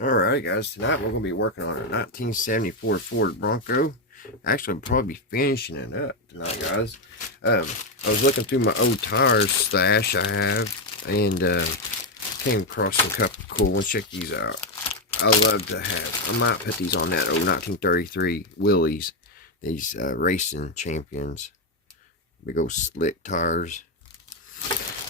Alright guys, tonight we're going to be working on a 1974 Ford Bronco. Actually, I'll probably be finishing it up tonight, guys. I was looking through my old tires stash I have, and came across some couple cool ones. Check these out. I love to have, I might put these on that old 1933 Willys. These racing champions. Big old slick tires.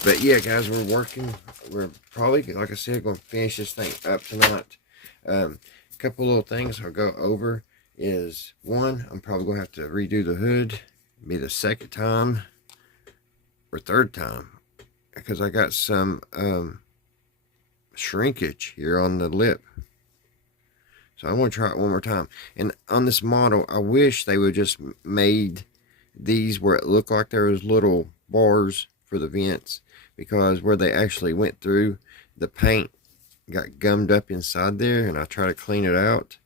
But yeah, guys, we're probably, like I said, going to finish this thing up tonight. A couple little things I'll go over is, one, I'm probably going to have to redo the hood. Be the second time or third time, because I got some shrinkage here on the lip. So I want to try it one more time. And on this model, I wish they would just made these where it looked like there was little bars for the vents, because where they actually went through, the paint got gummed up inside there, and I tried to clean it out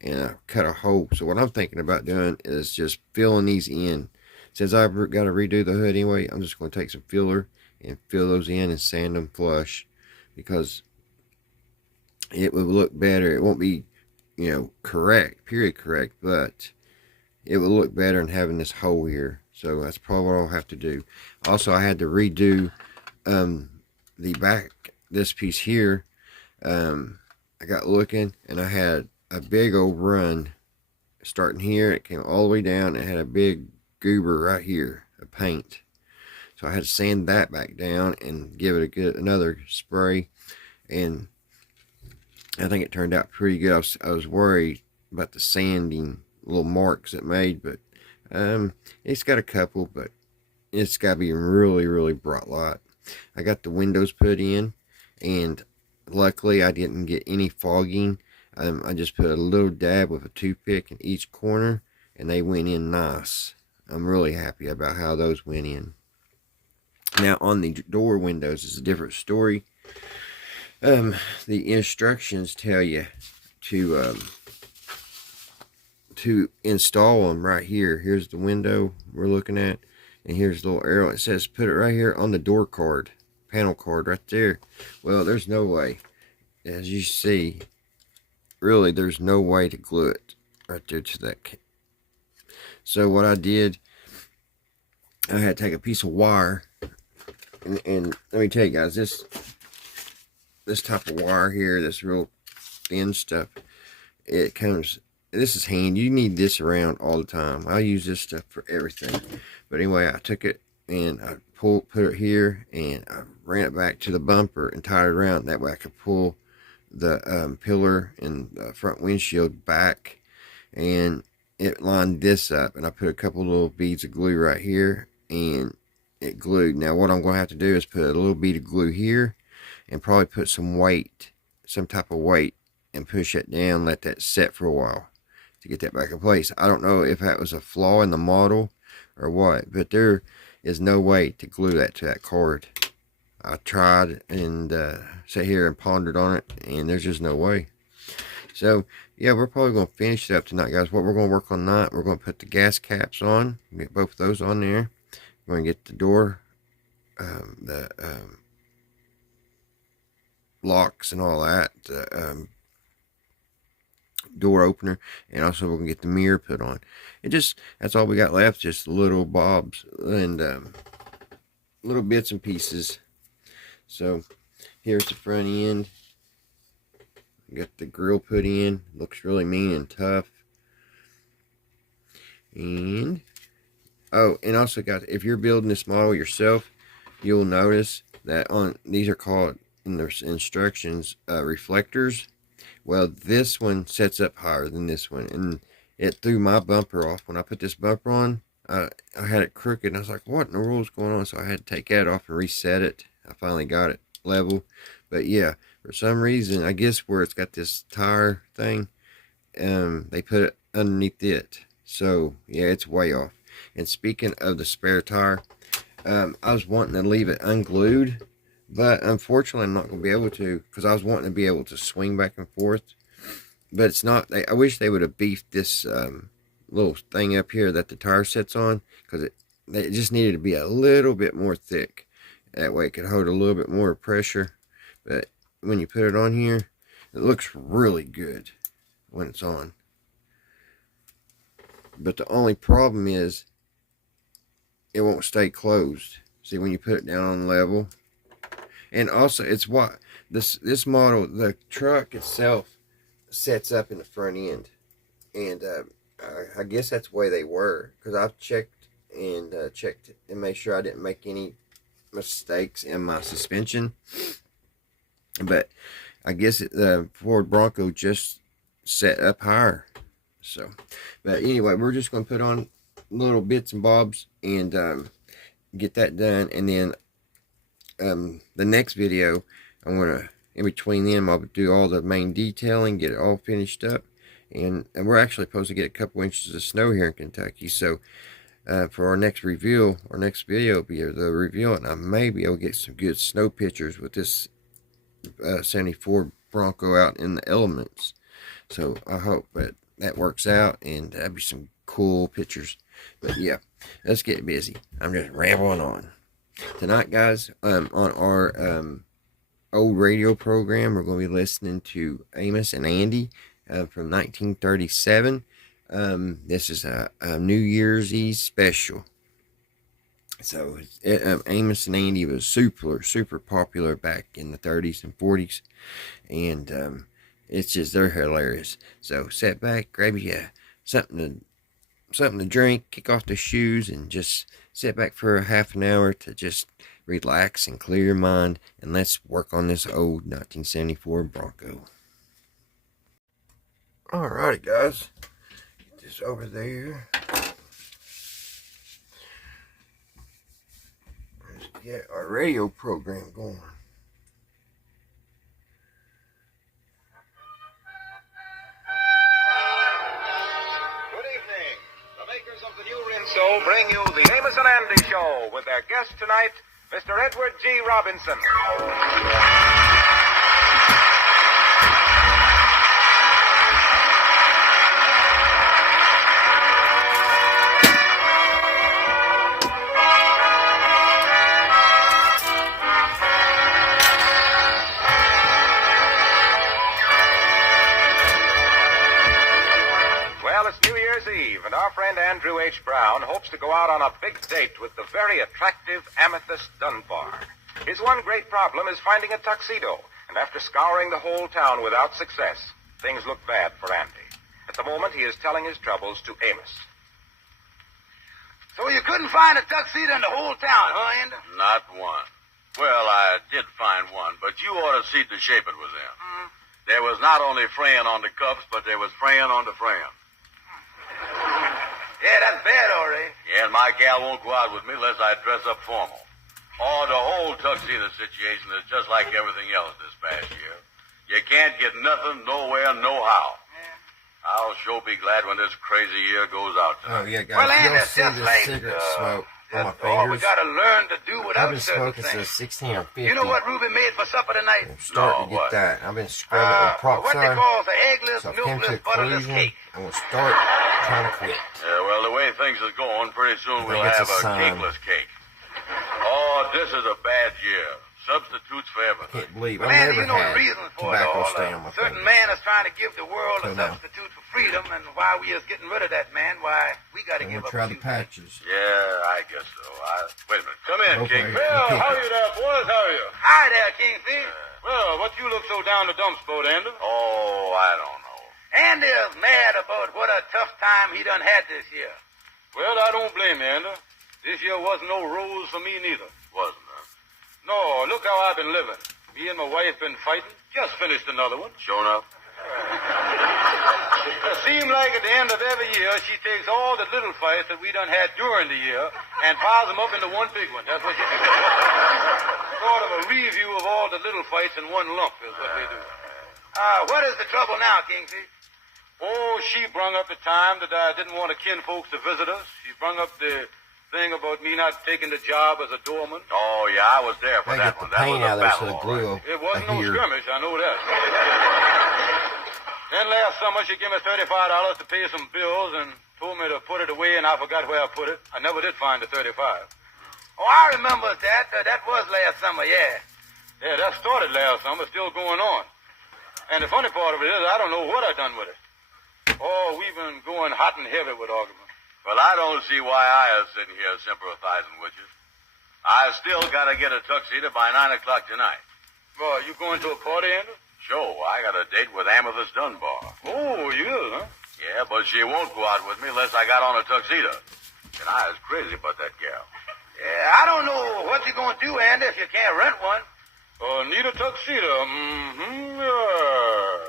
and I cut a hole. So what I'm thinking about doing is just filling these in. Since I've got to redo the hood anyway, I'm just going to take some filler and fill those in and sand them flush, because it would look better. It won't be, correct, period correct, but it would look better than having this hole here. So that's probably what I'll have to do. Also, I had to redo the back, this piece here. I got looking, and I had a big old run starting here. It came all the way down. It had a big goober right here of paint. So I had to sand that back down and give it another spray. And I think it turned out pretty good. I was worried about the sanding little marks it made, but it's got a couple, but it's got to be really, really bright light. I got the windows put in, and luckily I didn't get any fogging. I just put a little dab with a toothpick in each corner, and they went in nice. I'm really happy about how those went in. Now on the door windows is a different story. The instructions tell you to install them right here. Here's the window we're looking at, and here's the little arrow. It says put it right here on the door card, panel card right there. Well, there's no way. As you see, really, there's no way to glue it right there to that. So what I did, I had to take a piece of wire, and let me tell you guys, this type of wire here, this real thin stuff, it comes, this is hand. You need this around all the time. I use this stuff for everything. But anyway, I took it and I put it here, and I ran it back to the bumper and tied it around. That way I could pull the pillar and the front windshield back, and it lined this up. And I put a couple little beads of glue right here, and it glued. Now what I'm going to have to do is put a little bead of glue here, and probably put some weight, some type of weight, and push it down, let that set for a while to get that back in place. I don't know if that was a flaw in the model or what, but there is no way to glue that to that card. I tried and sat here and pondered on it, and there's just no way. So yeah, we're probably going to finish it up tonight, guys. What we're going to work on tonight, we're going to put the gas caps on, get both of those on there. We're going to get the door, locks and all that, door opener, and also we're gonna get the mirror put on. That's all we got left, just little bobs and little bits and pieces. So here's the front end. Got the grill put in, looks really mean and tough. And and also, guys, if you're building this model yourself, you'll notice that on these are called, in their instructions, reflectors. Well, this one sets up higher than this one, and it threw my bumper off. When I put this bumper on, I had it crooked, and I was like, what in the world is going on? So I had to take that off and reset it. I finally got it level. But yeah, for some reason, I guess where it's got this tire thing, they put it underneath it. So yeah, it's way off. And speaking of the spare tire, I was wanting to leave it unglued, but unfortunately I'm not going to be able to, because I was wanting to be able to swing back and forth. But it's not. I wish they would have beefed this little thing up here that the tire sits on, because it just needed to be a little bit more thick. That way it could hold a little bit more pressure. But when you put it on here, It looks really good when it's on. But the only problem is it won't stay closed. See, when you put it down on level. And also, it's what this model, the truck itself sets up in the front end. And I guess that's the way they were, because I've checked and made sure I didn't make any mistakes in my suspension. But I guess the Ford Bronco just set up higher. So, but anyway, we're just going to put on little bits and bobs and get that done. And then the next video, I'm going to, in between them, I'll do all the main detailing, get it all finished up. And we're actually supposed to get a couple inches of snow here in Kentucky. So for our next reveal, our next video will be the reveal, and I may be able to get some good snow pictures with this 74 Bronco out in the elements. So I hope that works out, and that'd be some cool pictures. But yeah, let's get busy. I'm just rambling on. Tonight, guys, on our old radio program, we're going to be listening to Amos and Andy from 1937. This is a New Year's Eve special. So Amos and Andy was super popular back in the 30s and 40s, and it's just, they're hilarious. So sit back, grab you something to drink, kick off the shoes, and just sit back for a half an hour to just relax and clear your mind, and let's work on this old 1974 Bronco. Alrighty, guys, get this over there. Let's get our radio program going. So bring you the Amos and Andy Show with their guest tonight, Mr. Edward G. Robinson. And our friend Andrew H. Brown hopes to go out on a big date with the very attractive Amethyst Dunbar. His one great problem is finding a tuxedo, and after scouring the whole town without success, things look bad for Andy. At the moment, he is telling his troubles to Amos. So you couldn't find a tuxedo in the whole town, huh, Andy? Not one. Well, I did find one, but you ought to see the shape it was in. There was not only fraying on the cuffs, but there was fraying on the frame. Yeah, that's bad, all right. Yeah, and my gal won't go out with me unless I dress up formal. Oh, the whole tuxedo situation is just like everything else this past year. You can't get nothing, nowhere, nohow. Yeah. I'll sure be glad when this crazy year goes out tonight. Oh, yeah, guys. Well, Andy, you'll it's see just the like cigarette smoke on my all fingers. we got to learn to do without I've been certain smoking things. since 16 or 50. You know what Ruby made for supper tonight? I'm starting to get what? that. I've been scrubbing it with What they peroxide. call the eggless, So I've come to a milkless, butterless conclusion. cake. I'm going to start trying to quit. Yeah, well, the way things is going, pretty soon we'll it's have a a sign. cakeless cake. Oh, this is a bad year. Substitutes for I everything. can't believe Well, I've Andy, never you know the had reason for it tobacco all. stain on my A certain fingers. man is trying to give the world a So now. substitute for freedom, and while we is getting rid of that man, why, we got to I'm give going to up try a the few things. patches. Yeah, I guess so. Wait a minute. Come in, Okay. King. Well, Okay. how are you there, boys? How are you? Hi there, Kingfish. Well, what you look so down the dumps boat, Andy? Oh, I don't know. Andy is mad about what a tough time he done had this year. Well, I don't blame you, Andy. This year wasn't no rose for me neither. Wasn't it? No, look how I've been living. Me and my wife been fighting. Just finished another one. Shown up? It seems like at the end of every year, she takes all the little fights that we done had during the year and piles them up into one big one. That's what she does. Sort of a review of all the little fights in one lump is what they do. What is the trouble now, Kingfish? Oh, she brung up the time that I didn't want the kinfolks to visit us. She brung up the thing about me not taking the job as a doorman. Oh, yeah, I was there for I that get the one. That was paint a out of there so battle, the all glue. right. It wasn't no here. skirmish, I know that. Then last summer, she gave me $35 to pay some bills and told me to put it away, and I forgot where I put it. I never did find the 35. Oh, I remember that. That was last summer, yeah. Yeah, that started last summer, still going on. And the funny part of it is, I don't know what I done with it. Oh, we've been going hot and heavy with argument. Well, I don't see why I is sitting here sympathizing with you. I still got to get a tuxedo by 9 o'clock tonight. Well, you going to a party, Andy? Sure, I got a date with Amethyst Dunbar. Oh, you is, huh? Yeah, but she won't go out with me unless I got on a tuxedo. And I is crazy about that gal. Yeah, I don't know what you're going to do, Andy, if you can't rent one. Need a tuxedo. Mm-hmm, yeah.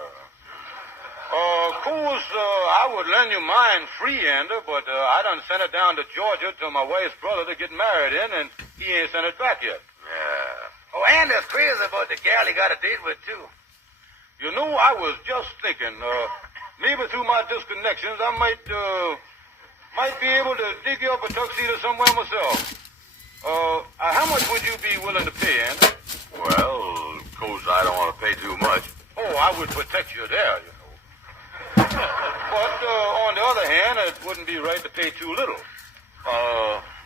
Of course, I would lend you mine free, Andy, but I done sent it down to Georgia to my wife's brother to get married in, and he ain't sent it back yet. Yeah. Oh, Andy's crazy about the gal he got a date with, too. You know, I was just thinking, maybe through my disconnections, I might be able to dig you up a tuxedo somewhere myself. How much would you be willing to pay, Andy? Well, of course, I don't want to pay too much. Oh, I would protect you there, you know. But, on the other hand, it wouldn't be right to pay too little.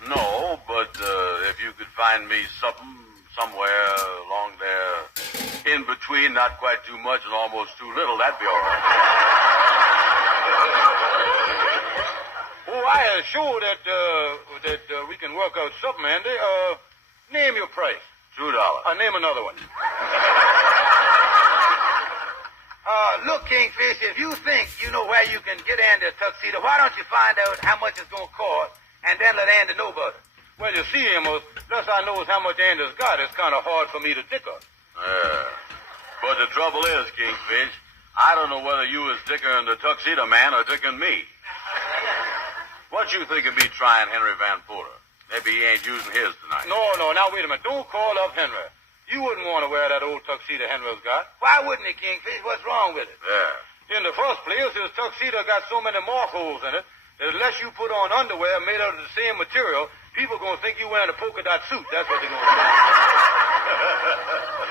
No, but if you could find me something somewhere along there, in between, not quite too much and almost too little, that'd be all right. Oh, I am sure that we can work out something, Andy. Name your price. $2. Name another one. Look, Kingfish, if you think you know where you can get Andy a tuxedo, why don't you find out how much it's going to cost and then let Andy know about it? Well, you see, Amos, unless I knows how much Andy's got, it's kind of hard for me to dicker. But the trouble is, Kingfish, I don't know whether you is dicking the tuxedo man or dicking me. What you think of me trying Henry Van Porter? Maybe he ain't using his tonight. No, now wait a minute. Don't call up Henry. You wouldn't want to wear that old tuxedo Henry's got. Why wouldn't he, Kingfish? What's wrong with it? Yeah. In the first place, his tuxedo got so many mark holes in it that unless you put on underwear made out of the same material, people are going to think you're wearing a polka dot suit. That's what they're going to think.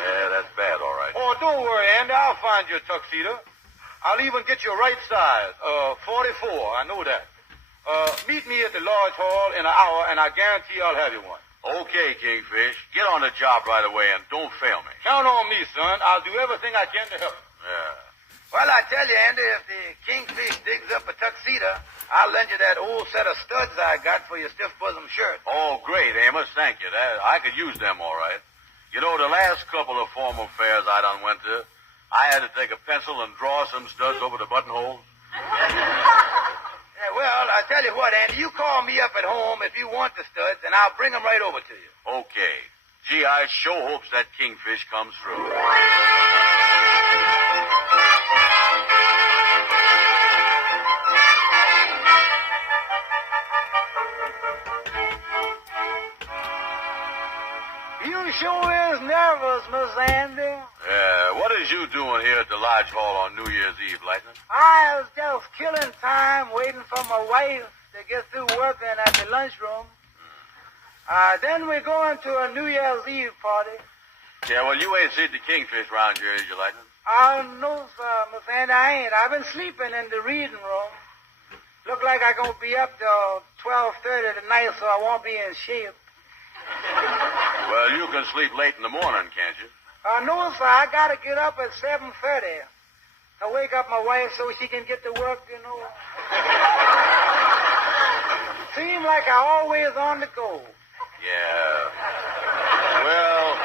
Yeah, that's bad, all right. Oh, don't worry, Andy. I'll find you a tuxedo. I'll even get you a right size. 44. I know that. Meet me at the Lodge Hall in an hour, and I guarantee I'll have you one. Okay, Kingfish. Get on the job right away and don't fail me. Count on me, son. I'll do everything I can to help you. Yeah. Well, I tell you, Andy, if the Kingfish digs up a tuxedo, I'll lend you that old set of studs I got for your stiff-bosom shirt. Oh, great, Amos. Thank you. I could use them all right. You know, the last couple of formal fairs I done went to, I had to take a pencil and draw some studs over the buttonholes. Yeah, well, I tell you what, Andy, you call me up at home if you want the studs, and I'll bring them right over to you. Okay. Gee, I sure hopes that Kingfish comes through. You sure is nervous, Miss Andy. Yeah, what is you doing here at the Lodge Hall on New Year's Eve, Lightning? I was just killing time waiting for my wife to get through working at the lunchroom. Then we're going to a New Year's Eve party. Yeah, well, you ain't seen the Kingfish round here, is you, Lightning? No, sir, Miss Andy, I ain't. I've been sleeping in the reading room. Look like I'm going to be up till 12:30 tonight, so I won't be in shape. Well, you can sleep late in the morning, can't you? No, sir, I got to get up at 7:30 to wake up my wife so she can get to work, you know. Seem like I always on the go. Yeah. Well,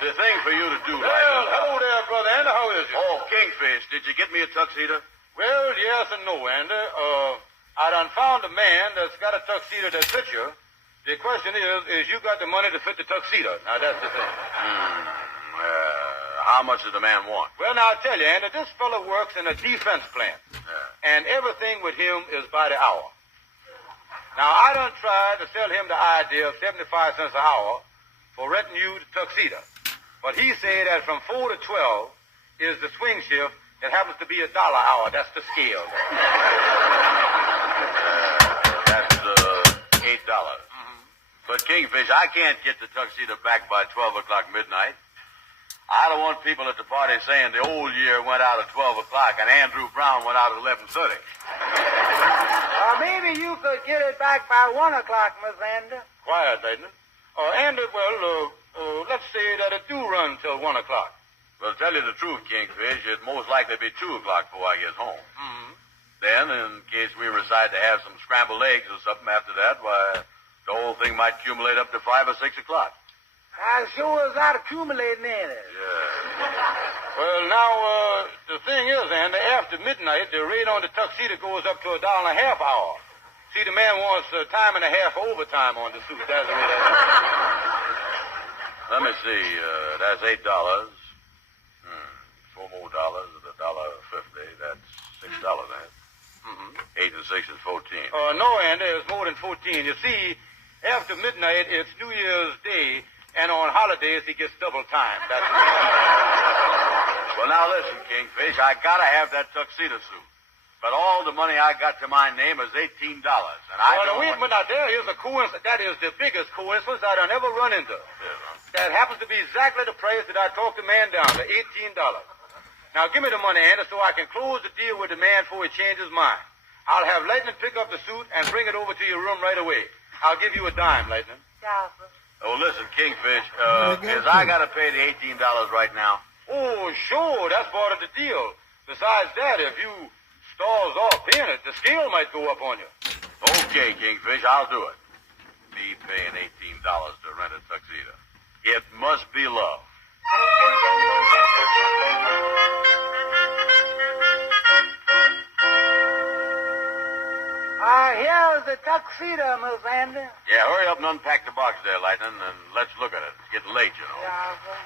the thing for you to do, Well, Lightning... hello there, brother Andy. How is you? Oh, Kingfish, did you get me a tuxedo? Well, yes and no, Andy. I done found a man that's got a tuxedo that fits you. The question is you got the money to fit the tuxedo? Now, that's the thing. How much does the man want? Well, now, I'll tell you, Andy, this fellow works in a defense plant. And everything with him is by the hour. Now, I done tried to sell him the idea of 75 cents an hour for renting you the tuxedo. But he said that from 4 to 12 is the swing shift. It happens to be $1 an hour. That's the scale. That's $8. But, Kingfish, I can't get the tuxedo back by 12 o'clock midnight. I don't want people at the party saying the old year went out at 12 o'clock and Andrew Brown went out at 11:30. Maybe you could get it back by 1 o'clock, Miss Andy. Quiet, Lightning. Andy, well, let's say that it do run till 1 o'clock. Well, to tell you the truth, Kingfish, it'd most likely be 2 o'clock before I get home. Mm-hmm. Then, in case we decide to have some scrambled eggs or something after that, why, the whole thing might accumulate up to 5 or 6 o'clock. I sure is not accumulating any. Yeah. Well, now, the thing is, Andy, after midnight, the rate on the tuxedo goes up to $1.50 an hour. See, the man wants time and a half overtime on the suit. That's the way that is. Let me see. That's $8. $4 more dollars at $1.50. That's $6, ain't it? Mm-hmm. 8 and 6 is 14. No, Andy, it's more than 14. You see, after midnight, it's New Year's Day, and on holidays, he gets double time. That's Well, now listen, Kingfish, I gotta have that tuxedo suit. But all the money I got to my name is $18, and I don't wait a want... minute. Now, there is a coincidence. That is the biggest coincidence I've ever run into. Yeah, huh? That happens to be exactly the price that I talked the man down to, $18. Now, give me the money, Andy, so I can close the deal with the man before he changes his mind. I'll have Lightning pick up the suit and bring it over to your room right away. I'll give you a dime, Lightning. Yeah, sir. Oh, listen, Kingfish, is I gotta pay the $18 right now? Oh, sure, that's part of the deal. Besides that, if you stalls off paying it, the scale might go up on you. Okay, Kingfish, I'll do it. Me paying $18 to rent a tuxedo. It must be love. Here's the tuxedo, Miss Andy. Yeah, hurry up and unpack the box there, Lightning, and let's look at it. It's getting late, you know. Yeah, sir.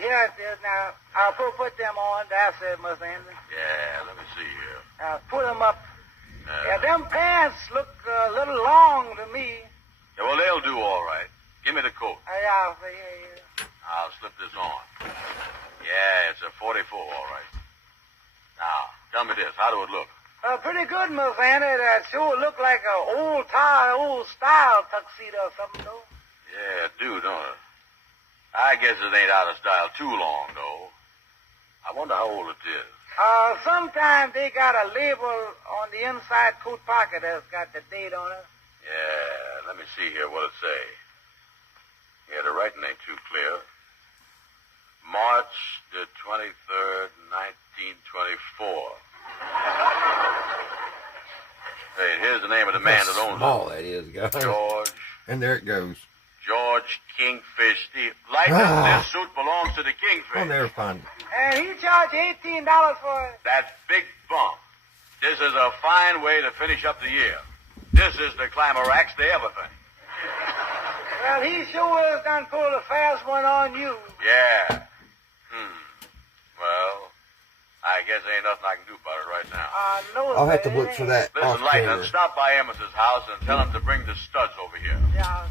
Here it is now. I'll put them on. That's it, Miss Andy. Yeah, let me see here. Put them up. Yeah, them pants look a little long to me. Yeah, well, they'll do all right. Give me the coat. Yeah, sir, yeah. I'll slip this on. Yeah, it's a 44, all right. Now, tell me this. How do it look? Pretty good, Miss Andy. That sure look like an old-style tuxedo or something, though. Yeah, it do, don't it? I guess it ain't out of style too long, though. I wonder how old it is. Sometimes they got a label on the inside coat pocket that's got the date on it. Yeah, let me see here what it say. Yeah, the writing ain't too clear. March the 23rd, 1924. Hey, here's the name of the man that owns small it. that is, guys. George. And there it goes. George Kingfish Steve. Lightning, this suit belongs to the Kingfish. I'll never find it. And he charged $18 for it. That's big bump. This is a fine way to finish up the year. This is the climax to everything. Well, he sure is done pulled a fast one on you. Yeah. Well, I guess there ain't nothing I can do about it right now. No, I'll have sir, to look it for ain't. that off Listen, Lightning, camera. stop by Amos's house and tell him to bring the studs over here. Yeah.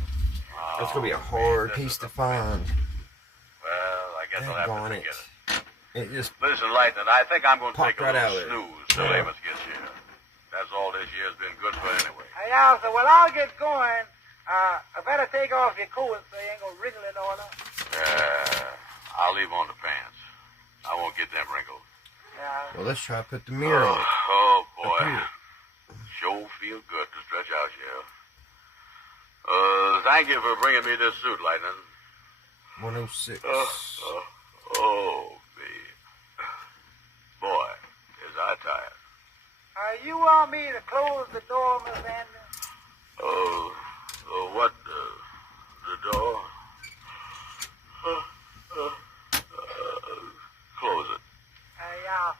That's going to be a hard piece to find. Well, I guess I'll have to Doggone forget it. It just Listen, Lightning, I think I'm going to popped take a right out little of there. snooze till Amos gets here. That's all this year's been good for anyway. Yeah, sir. Well, I'll get going. I better take off your coat so you ain't gonna wriggle it on up. I'll leave on the pants. I won't get them wrinkled. Yeah. well, let's try to put the mirror on. Oh, boy. Up here. Sure feel good to stretch out, Sheriff. Thank you for bringing me this suit, Lightning. 106. Oh, me. Boy, is I tired. You want me to close the door, Miss Andy? What, the door? Close it. Yeah, sir.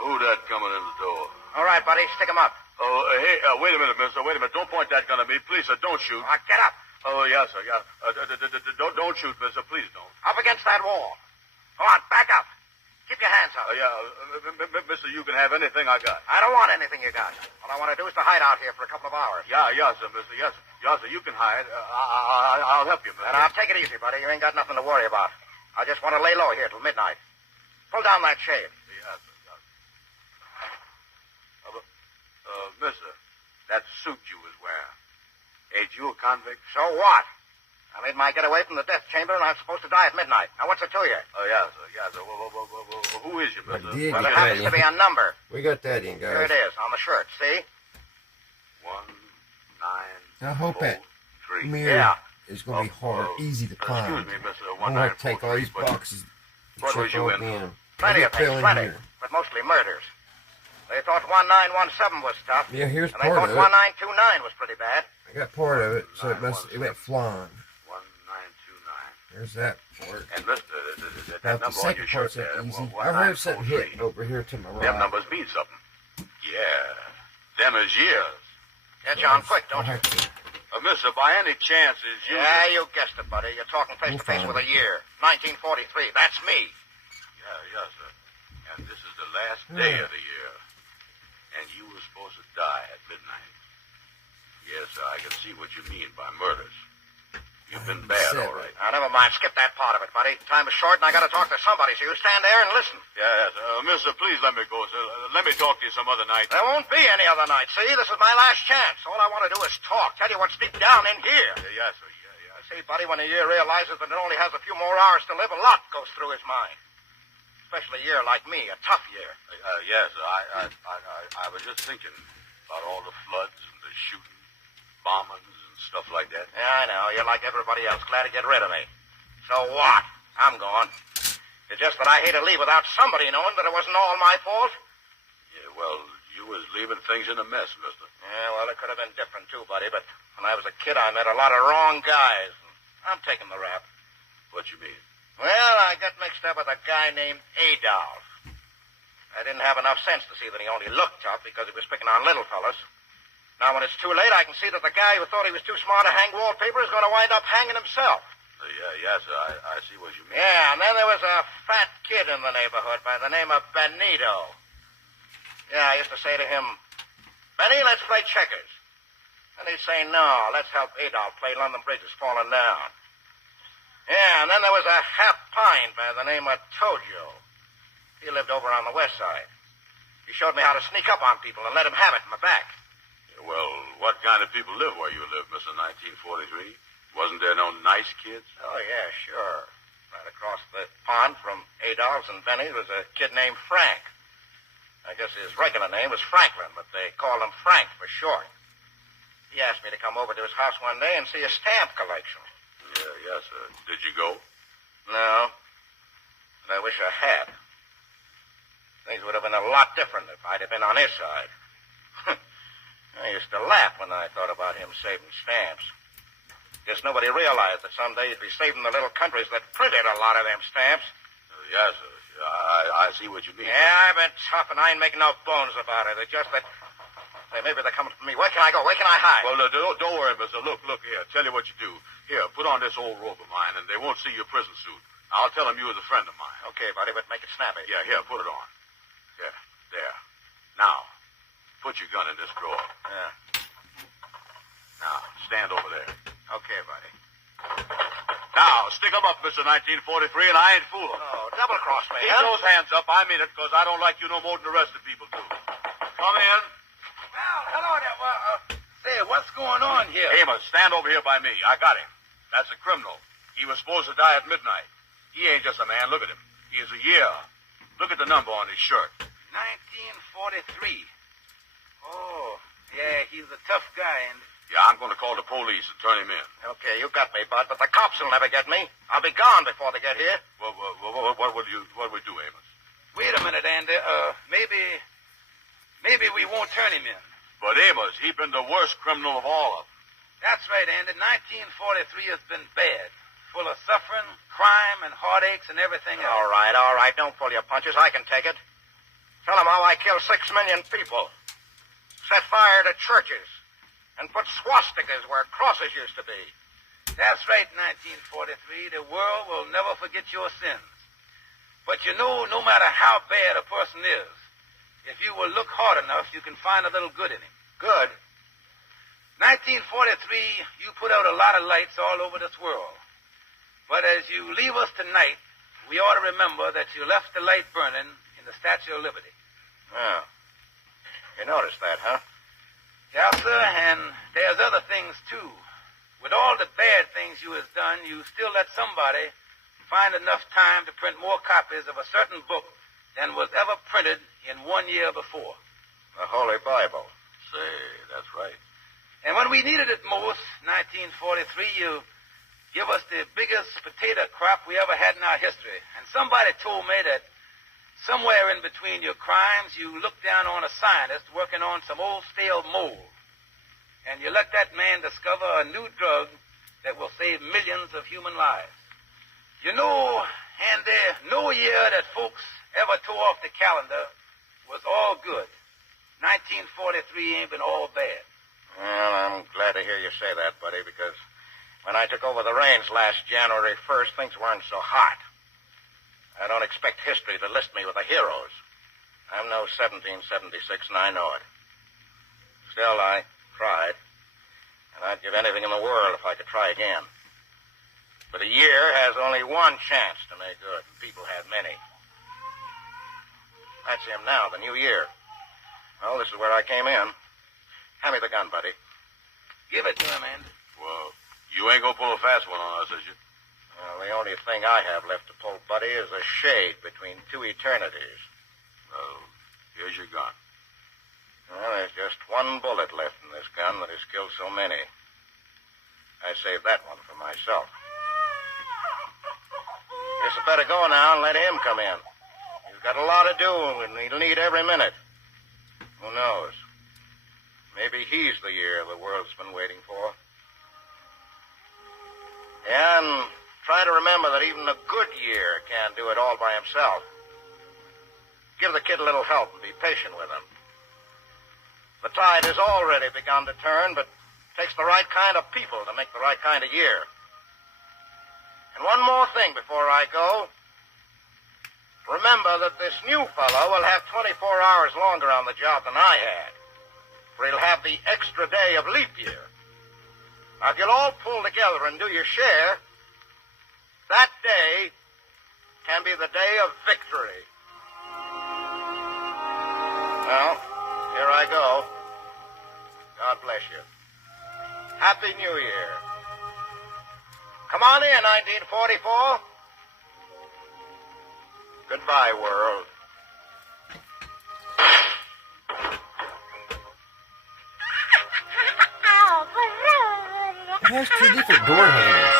Who that coming in the door? All right, buddy, stick him up. Oh, hey, wait a minute, mister. Wait a minute. Don't point that gun at me. Please, sir, don't shoot. Now, get up. Oh, yes, sir. Yeah. Don't shoot, mister. Please don't. Up against that wall. Go on, back up. Keep your hands up. Mister, you can have anything I got. I don't want anything you got. All I want to do is to hide out here for a couple of hours. Yeah, sir, mister. Yes, sir. You can hide. I'll help you, mister. And I'll take it easy, buddy. You ain't got nothing to worry about. I just want to lay low here till midnight. Pull down that shade. Yes, sir. Mister, that suit you was wearing, ain't you a convict? So what? I made my getaway from the death chamber, and I'm supposed to die at midnight. Now, what's it to you? Oh, yes, sir. Well, who is you, mister? Well, there happens to be a number. We got that in, guys. Here it is, on the shirt, see? 1, 9, I hope 4, that 3. mirror is going to be hard, easy to climb. Excuse me, Mister. I'm going to take all these 1943, boxes and what was check you open in? them. Plenty of things, filling plenty. here. But mostly murders. They thought 1917 was tough. Yeah, here's and they part thought of it. 1929 was pretty bad. I got part of it, so it went flying. 1929. There's that part. And Mister, Now, that the number on second your shirt part's that there, easy. 1943. I heard something hit over here to my right. Them numbers mean something. Yeah, them is years. Get you on quick, don't I'll you? have to- Mister, by any chance is you... Yeah, you guessed it, buddy. You're talking face to face with a year. 1943. That's me. Yes, sir. And this is the last day of the year. And you were supposed to die at midnight. Yes, sir, I can see what you mean by murders. You've been bad, all right. Now, never mind. Skip that part of it, buddy. Time is short, and I got to talk to somebody, so you stand there and listen. Yes, mister, please let me go, sir. Let me talk to you some other night. There won't be any other night, see? This is my last chance. All I want to do is talk, tell you what's deep down in here. Yes, sir, yeah. See, buddy, when a year realizes that it only has a few more hours to live, a lot goes through his mind. Especially a year like me, a tough year. Yes, I was just thinking about all the floods and the shooting, bombings and stuff like that. Yeah, I know. You're like everybody else, glad to get rid of me. So what? I'm gone. It's just that I hate to leave without somebody knowing that it wasn't all my fault. Yeah, well, you was leaving things in a mess, mister. Yeah, well, it could have been different too, buddy, but when I was a kid, I met a lot of wrong guys. I'm taking the rap. What you mean? Well, I got mixed up with a guy named Adolf. I didn't have enough sense to see that he only looked tough because he was picking on little fellas. Now, when it's too late, I can see that the guy who thought he was too smart to hang wallpaper is going to wind up hanging himself. Yes, sir, I see what you mean. Yeah, and then there was a fat kid in the neighborhood by the name of Benito. Yeah, I used to say to him, Benny, let's play checkers. And he'd say, no, let's help Adolf play London Bridge is falling down. Yeah, and then there was a half pine by the name of Tojo. He lived over on the west side. He showed me how to sneak up on people and let him have it in the back. Yeah, well, what kind of people live where you live, Mr. 1943? Wasn't there no nice kids? Oh, yeah, sure. Right across the pond from Adolph's and Benny's was a kid named Frank. I guess his regular name was Franklin, but they called him Frank for short. He asked me to come over to his house one day and see a stamp collection. Yes, sir. Did you go? No. But I wish I had. Things would have been a lot different if I'd have been on his side. I used to laugh when I thought about him saving stamps. Guess nobody realized that someday he'd be saving the little countries that printed a lot of them stamps. Yes, sir. I see what you mean. Yeah, I've been tough, and I ain't making no bones about it. It's just that... Hey, maybe they're coming for me. Where can I go? Where can I hide? Well, don't worry, mister. Look here. Tell you what you do. Here, put on this old robe of mine, and they won't see your prison suit. I'll tell them you was a friend of mine. Okay, buddy, but make it snappy. Yeah, here, put it on. Here, there. Now, put your gun in this drawer. Yeah. Now, stand over there. Okay, buddy. Now, stick 'em up, Mr. 1943, and I ain't fooling. Oh, double-cross me, Keep huh? those hands up. I mean it, because I don't like you no more than the rest of people do. Come in. Well, hello there. Say, what's going on here? Amos, stand over here by me. I got him. That's a criminal. He was supposed to die at midnight. He ain't just a man. Look at him. He is a year. Look at the number on his shirt. 1943. Oh, yeah, he's a tough guy, and... Yeah, I'm going to call the police and turn him in. Okay, you got me, bud, but the cops will never get me. I'll be gone before they get here. What would do, Amos? Wait a minute, Andy. Maybe we won't turn him in. But Amos, he been the worst criminal of all of them. That's right, Andy. 1943 has been bad. Full of suffering, crime, and heartaches and everything else. All right. Don't pull your punches. I can take it. Tell them how I killed 6 million people. Set fire to churches. And put swastikas where crosses used to be. That's right, 1943. The world will never forget your sins. But you know, no matter how bad a person is, if you will look hard enough, you can find a little good in him. Good. 1943, you put out a lot of lights all over this world. But as you leave us tonight, we ought to remember that you left the light burning in the Statue of Liberty. Oh. You noticed that, huh? Yeah, sir, and there's other things, too. With all the bad things you has done, you still let somebody find enough time to print more copies of a certain book than was ever printed in 1 year before. The Holy Bible. Say, that's right. And when we needed it most, 1943, you give us the biggest potato crop we ever had in our history. And somebody told me that somewhere in between your crimes, you looked down on a scientist working on some old stale mold. And you let that man discover a new drug that will save millions of human lives. You know, Andy, no year that folks ever tore off the calendar was all good. 1943 ain't been all bad. Well, I'm glad to hear you say that, buddy, because when I took over the reins last January 1st, things weren't so hot. I don't expect history to list me with the heroes. I'm no 1776, and I know it. Still, I tried, and I'd give anything in the world if I could try again. But a year has only one chance to make good, and people have many. That's him now, the new year. Well, this is where I came in. Hand me the gun, buddy. Give it to him, Andy. Well, you ain't gonna pull a fast one on us, is you? Well, the only thing I have left to pull, buddy, is a shade between two eternities. Well, here's your gun. Well, there's just one bullet left in this gun that has killed so many. I saved that one for myself. Guess I better go now and let him come in. He's got a lot to do, and he'll need every minute. Who knows? Maybe he's the year the world's been waiting for. Yeah, and try to remember that even a good year can't do it all by himself. Give the kid a little help and be patient with him. The tide has already begun to turn, but it takes the right kind of people to make the right kind of year. And one more thing before I go. Remember that this new fellow will have 24 hours longer on the job than I had. For he'll have the extra day of leap year. Now, if you'll all pull together and do your share, that day can be the day of victory. Well, here I go. God bless you. Happy New Year. Come on in, 1944. Goodbye, world. It has two different door handles.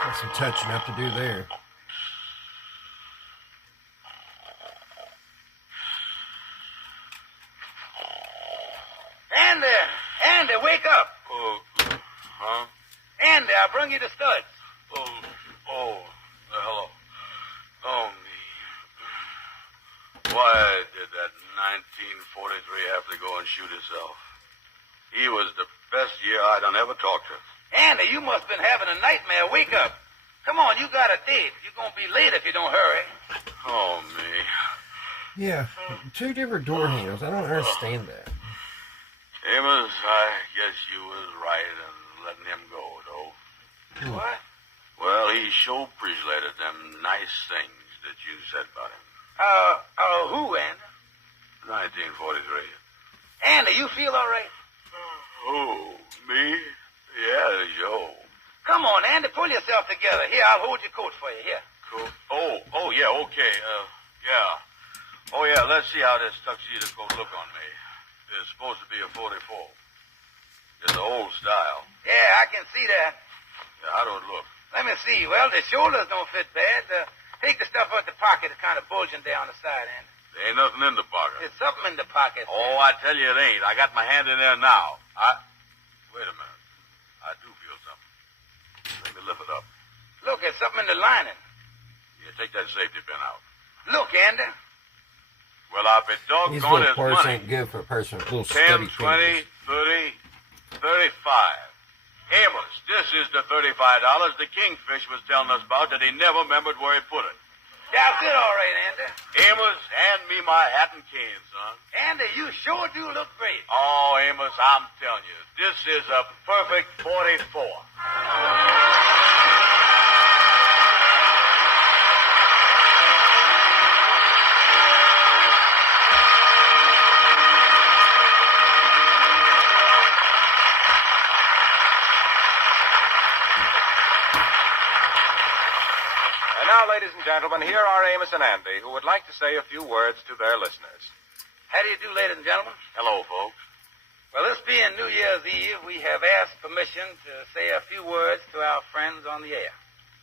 Got some touching up to do there. Andy, wake up. Huh? Andy, I brung you the studs. Hello. Oh, me. Why did that 1943 have to go and shoot himself? He was the best year I done ever talked to. Andy, you must have been having a nightmare. Wake up. Come on, you got a date. You're going to be late if you don't hurry. Oh, me. Yeah, two different door handles. I don't understand that. Amos, I guess you was right in letting him go, though. What? Well, he sure appreciated them nice things that you said about him. Who, Andy? 1943. Andy, you feel all right? Oh, me? Yeah, Joe. Come on, Andy, pull yourself together. Here, I'll hold your coat for you. Here. Cool. Oh, yeah, okay. Yeah. Oh, yeah, let's see how this tuxedo coat look on me. It's supposed to be a 44. It's the old style. Yeah, I can see that. Yeah, how do it look? Let me see. Well, the shoulders don't fit bad. Take the stuff out the pocket. It's kind of bulging down the side, Andy. There ain't nothing in the pocket. There's something in the pocket. Oh, I tell you it ain't. I got my hand in there now. Wait a minute. I do feel something. Let me lift it up. Look, there's something in the lining. Yeah, take that safety pin out. Look, Andy. Well, I'll be These doggone little his parts money. ain't good for a person with little 10, stubby 20, fingers. 30, 35. Amos, this is the $35 the Kingfish was telling us about that he never remembered where he put it. That's it, all right, Andy. Amos, hand me my hat and cane, son. Andy, you sure do look great. Oh, Amos, I'm telling you, this is a perfect 44. And now, ladies and gentlemen, here are Amos and Andy, who would like to say a few words to their listeners. How do you do, ladies and gentlemen? Hello, folks. Well, this being New Year's Eve, we have asked permission to say a few words to our friends on the air.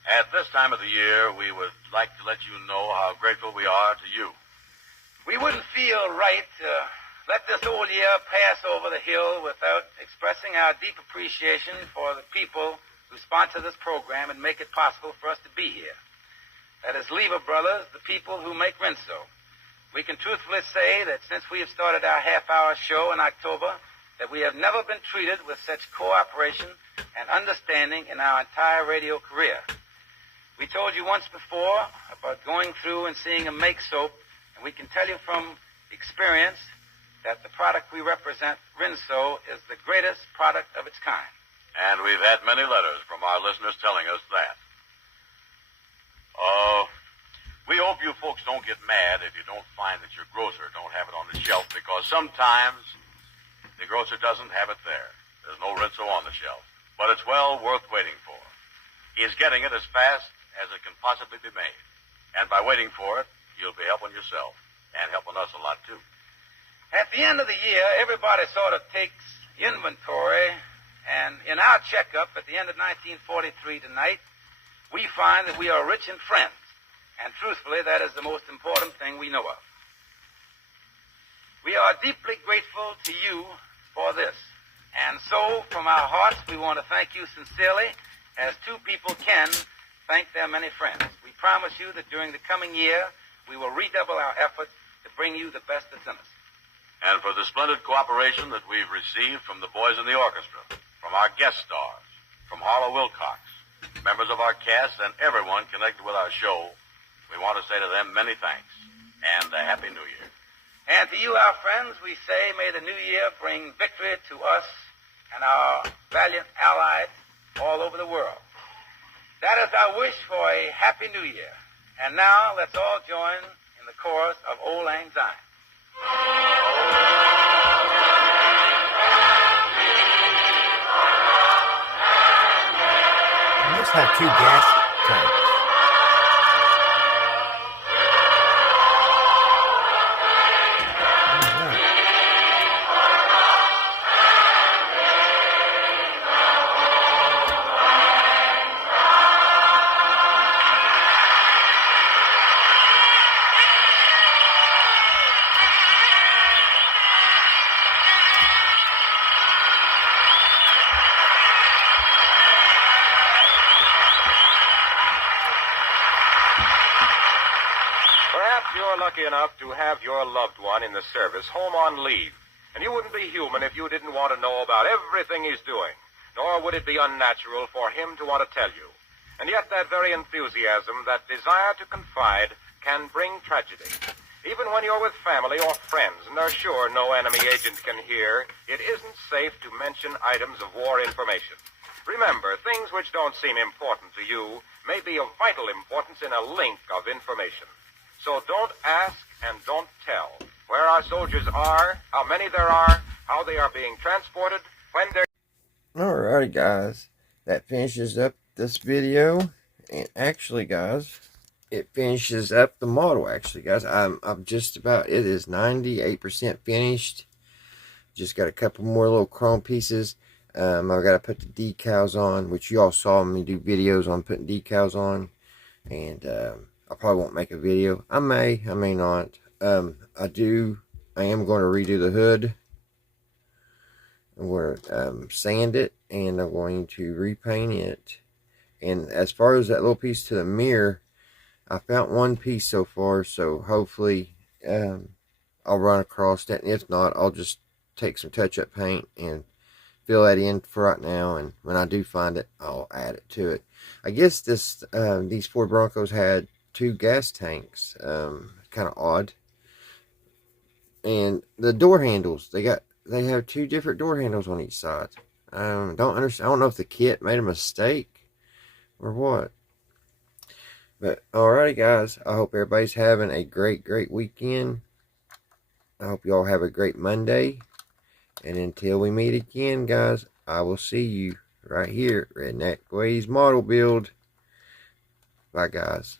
At this time of the year, we would like to let you know how grateful we are to you. We wouldn't feel right to let this old year pass over the hill without expressing our deep appreciation for the people who sponsor this program and make it possible for us to be here. That is Lever Brothers, the people who make Rinso. We can truthfully say that since we have started our half-hour show in October, that we have never been treated with such cooperation and understanding in our entire radio career. We told you once before about going through and seeing a make soap, and we can tell you from experience that the product we represent, Rinso, is the greatest product of its kind. And we've had many letters from our listeners telling us that. We hope you folks don't get mad if you don't find that your grocer don't have it on the shelf, because sometimes the grocer doesn't have it there. There's no Rinso on the shelf. But it's well worth waiting for. He's getting it as fast as it can possibly be made. And by waiting for it, you'll be helping yourself and helping us a lot, too. At the end of the year, everybody sort of takes inventory, and in our checkup at the end of 1943 tonight, we find that we are rich in friends. And truthfully, that is the most important thing we know of. We are deeply grateful to you for this. And so, from our hearts, we want to thank you sincerely, as two people can thank their many friends. We promise you that during the coming year, we will redouble our efforts to bring you the best that's in us. And for the splendid cooperation that we've received from the boys in the orchestra, from our guest stars, from Harlow Wilcox, members of our cast, and everyone connected with our show, we want to say to them many thanks and a Happy New Year. And to you, our friends, we say, may the new year bring victory to us and our valiant allies all over the world. That is our wish for a Happy New Year. And now, let's all join in the chorus of Old Lang Syne. You must have two gas tanks. Perhaps you're lucky enough to have your loved one in the service home on leave, and you wouldn't be human if you didn't want to know about everything he's doing, nor would it be unnatural for him to want to tell you. And yet that very enthusiasm, that desire to confide, can bring tragedy. Even when you're with family or friends and are sure no enemy agent can hear, it isn't safe to mention items of war information. Remember, things which don't seem important to you may be of vital importance in a link of information. So don't ask and don't tell where our soldiers are, how many there are, how they are being transported, when they're... Alrighty, guys. That finishes up this video. And actually, guys, it finishes up the model, actually, guys. I'm just about... It is 98% finished. Just got a couple more little chrome pieces. I've got to put the decals on, which you all saw me do videos on putting decals on. And, I probably won't make a video. I may not. I am going to redo the hood. I'm going to sand it, and I'm going to repaint it. And as far as that little piece to the mirror, I found one piece so far, so hopefully I'll run across that. And if not, I'll just take some touch-up paint and fill that in for right now. And when I do find it, I'll add it to it. I guess these Ford Broncos had 2 gas tanks. Kind of odd. And the door handles, they have 2 different door handles on each side. Don't understand. I don't know if the kit made a mistake or what. But alrighty, guys. I hope everybody's having a great weekend. I hope y'all have a great Monday. And until we meet again, guys, I will see you right here at Redneck Ways Model Build. Bye, guys.